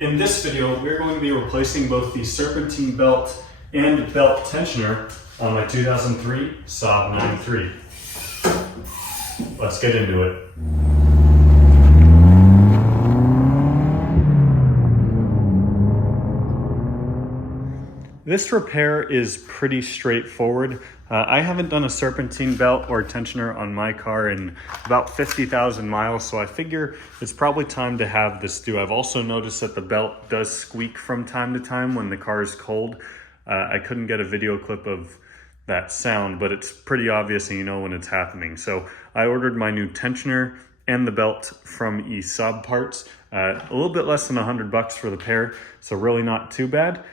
In this video, we're going to be replacing both the Serpentine belt and belt tensioner on my 2003 Saab 9.3. Let's get into it. This repair is pretty straightforward. I haven't done a Serpentine belt or tensioner on my car in about 50,000 miles, so I figure it's probably time to have this do. I've also noticed that the belt does squeak from time to time when the car is cold. I couldn't get a video clip of that sound, but it's pretty obvious and you know when it's happening. So I ordered my new tensioner and the belt from Saab parts. A little bit less than $100 for the pair, so really not too bad.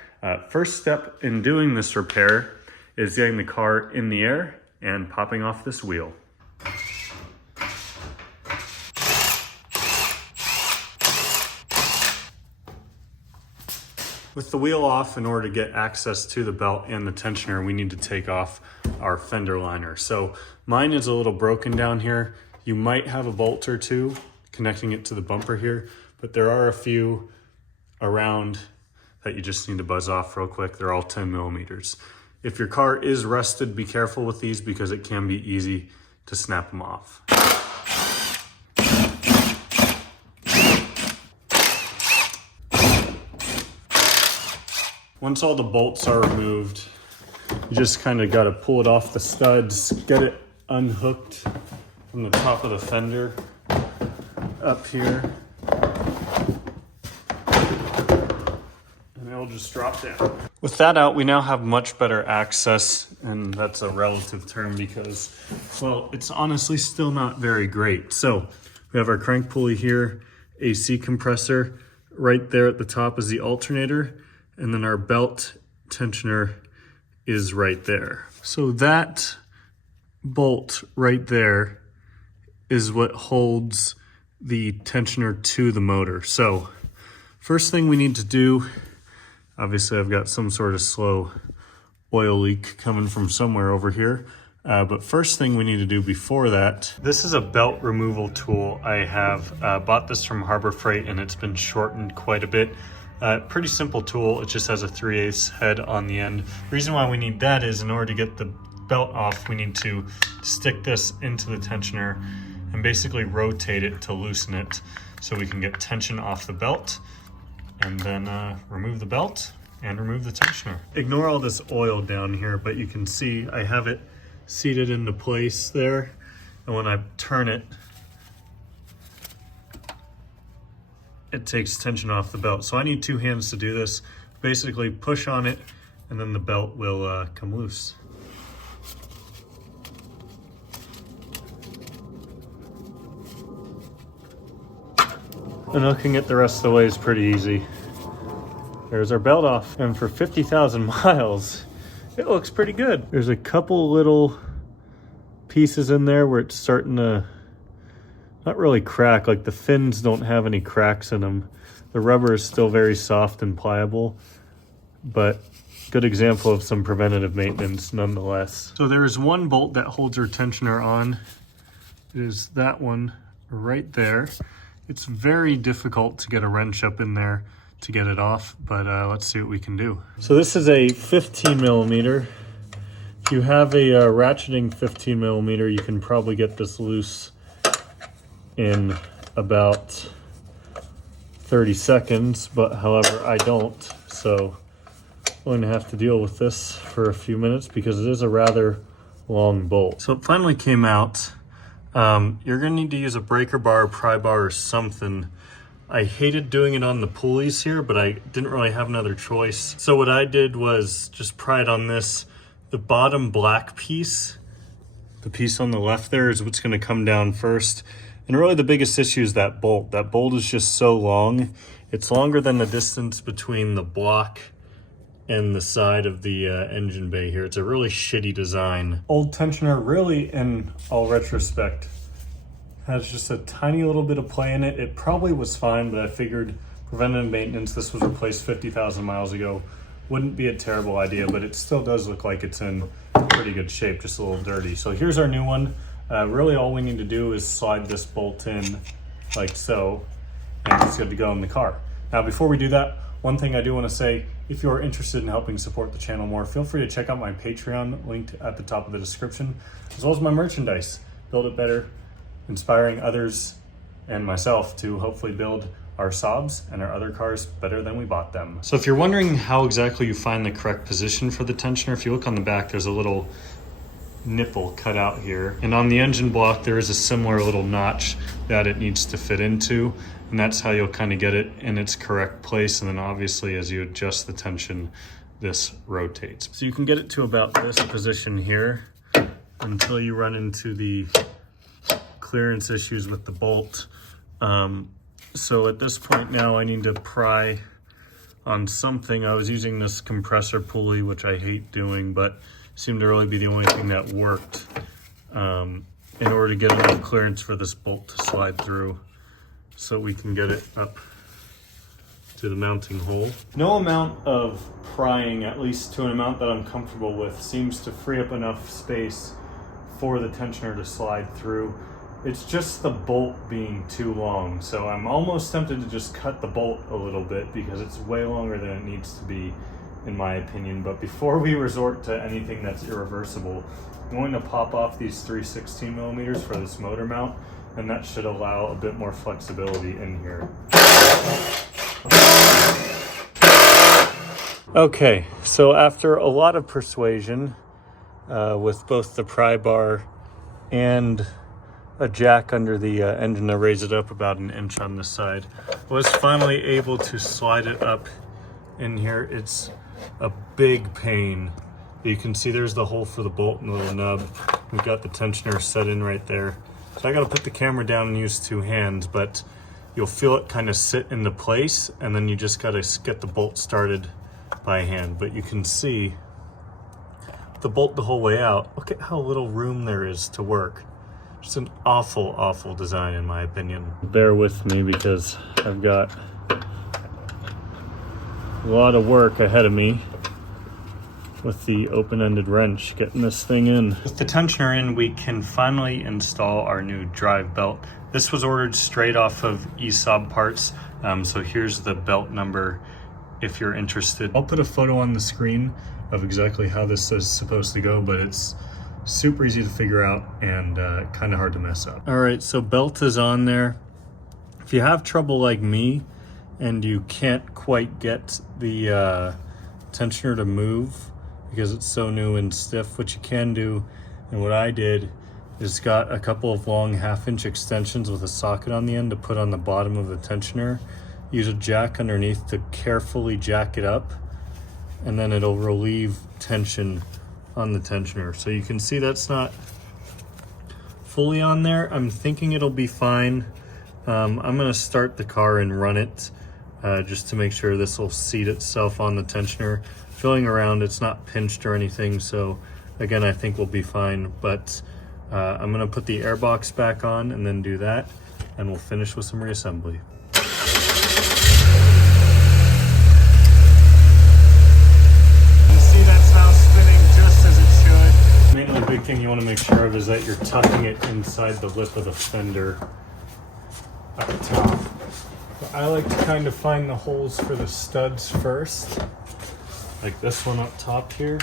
First step in doing this repair is getting the car in the air and popping off this wheel. With the wheel off, in order to get access to the belt and the tensioner, we need to take off our fender liner. So mine is a little broken down here. You might have a bolt or two connecting it to the bumper here, but there are a few around that you just need to buzz off real quick. They're all 10 millimeters. If your car is rusted, be careful with these because it can be easy to snap them off. Once all the bolts are removed, you just kind of got to pull it off the studs, get it unhooked from the top of the fender up here. It'll just drop down. With that out, we now have much better access, and that's a relative term because, well, it's honestly still not very great. So we have our crank pulley here, AC compressor. Right there at the top is the alternator, and then our belt tensioner is right there. So that bolt right there is what holds the tensioner to the motor. So first thing we need to do, obviously I've got some sort of slow oil leak coming from somewhere over here. But first thing we need to do before that, this is a belt removal tool. I have bought this from Harbor Freight and it's been shortened quite a bit. Pretty simple tool. It just has a 3/8 head on the end. The reason why we need that is in order to get the belt off, we need to stick this into the tensioner and basically rotate it to loosen it so we can get tension off the belt. And then remove the belt and remove the tensioner. Ignore all this oil down here, but you can see I have it seated into place there. And when I turn it, it takes tension off the belt. So I need two hands to do this. Basically push on it and then the belt will come loose. And hooking it the rest of the way is pretty easy. There's our belt off. And for 50,000 miles, it looks pretty good. There's a couple little pieces in there where it's starting to not really crack. Like the fins don't have any cracks in them. The rubber is still very soft and pliable, but good example of some preventative maintenance nonetheless. So there is one bolt that holds our tensioner on. It is that one right there. It's very difficult to get a wrench up in there to get it off, but let's see what we can do. So this is a 15 millimeter. If you have a ratcheting 15 millimeter, you can probably get this loose in about 30 seconds, but however, I don't. So I'm going to have to deal with this for a few minutes because it is a rather long bolt. So it finally came out. You're gonna need to use a breaker bar, pry bar, or something. I hated doing it on the pulleys here, but I didn't really have another choice. So what I did was just pry it on this. The bottom black piece, the piece on the left there, is what's gonna come down first. And really the biggest issue is that bolt. That bolt is just so long. It's longer than the distance between the block and the side of the engine bay here. It's a really shitty design. Old tensioner, really, in all retrospect, has just a tiny little bit of play in it. It probably was fine, but I figured preventative maintenance, this was replaced 50,000 miles ago, wouldn't be a terrible idea, but it still does look like it's in pretty good shape, just a little dirty. So here's our new one. Really all we need to do is slide this bolt in like so, and it's good to go in the car. Now, before we do that, one thing I do want to say, if you're interested in helping support the channel more, feel free to check out my Patreon linked at the top of the description, as well as my merchandise, Build It Better, inspiring others and myself to hopefully build our Saabs and our other cars better than we bought them. So if you're wondering how exactly you find the correct position for the tensioner, if you look on the back, there's a little nipple cut out here. And on the engine block, there is a similar little notch that it needs to fit into. And that's how you'll kind of get it in its correct place. And then obviously as you adjust the tension, this rotates. So you can get it to about this position here until you run into the clearance issues with the bolt. So at this point now I need to pry on something. I was using this compressor pulley, which I hate doing, but seemed to really be the only thing that worked in order to get enough clearance for this bolt to slide through so we can get it up to the mounting hole. No amount of prying, at least to an amount that I'm comfortable with, seems to free up enough space for the tensioner to slide through. It's just the bolt being too long. So I'm almost tempted to just cut the bolt a little bit because it's way longer than it needs to be, in my opinion. But before we resort to anything that's irreversible, I'm going to pop off these 3/16 millimeters for this motor mount, and that should allow a bit more flexibility in here. Okay, so after a lot of persuasion with both the pry bar and a jack under the engine to raise it up about an inch on this side, was finally able to slide it up in here. It's a big pain. You can see there's the hole for the bolt and the little nub. We've got the tensioner set in right there. So I gotta put the camera down and use two hands, but you'll feel it kind of sit into place, and then you just gotta get the bolt started by hand. But you can see the bolt the whole way out. Look at how little room there is to work. Just an awful, awful design in my opinion. Bear with me because I've got a lot of work ahead of me with the open-ended wrench getting this thing in. With the tensioner in, we can finally install our new drive belt. This was ordered straight off of Saab parts, so here's the belt number if you're interested. I'll put a photo on the screen of exactly how this is supposed to go, but it's super easy to figure out and kind of hard to mess up. All right, so belt is on there. If you have trouble like me and you can't quite get the tensioner to move because it's so new and stiff, what you can do, and what I did, is got a couple of long 1/2-inch extensions with a socket on the end to put on the bottom of the tensioner. Use a jack underneath to carefully jack it up, and then it'll relieve tension on the tensioner. So you can see that's not fully on there. I'm thinking it'll be fine. I'm gonna start the car and run it just to make sure this will seat itself on the tensioner. Feeling around, it's not pinched or anything, so again, I think we'll be fine. But I'm gonna put the air box back on and then do that, and we'll finish with some reassembly. The big thing you want to make sure of is that you're tucking it inside the lip of the fender at the top. But I like to kind of find the holes for the studs first, like this one up top here.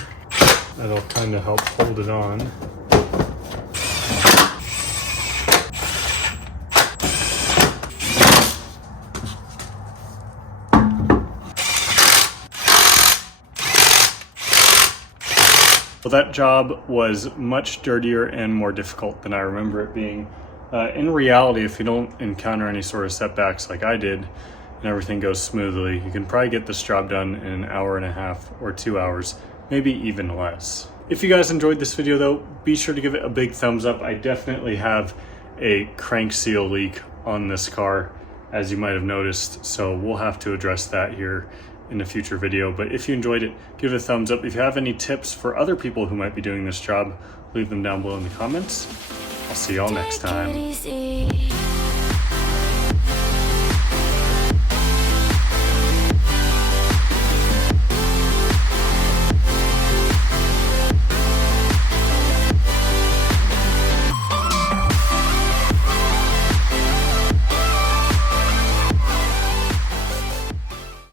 That'll kind of help hold it on. Well, that job was much dirtier and more difficult than I remember it being. In reality, if you don't encounter any sort of setbacks like I did and everything goes smoothly, you can probably get this job done in an hour and a half or 2 hours, maybe even less. If you guys enjoyed this video though, be sure to give it a big thumbs up. I definitely have a crank seal leak on this car, as you might have noticed, so we'll have to address that here in a future video. But if you enjoyed it, give it a thumbs up. If you have any tips for other people who might be doing this job, leave them down below in the comments. I'll see y'all next time.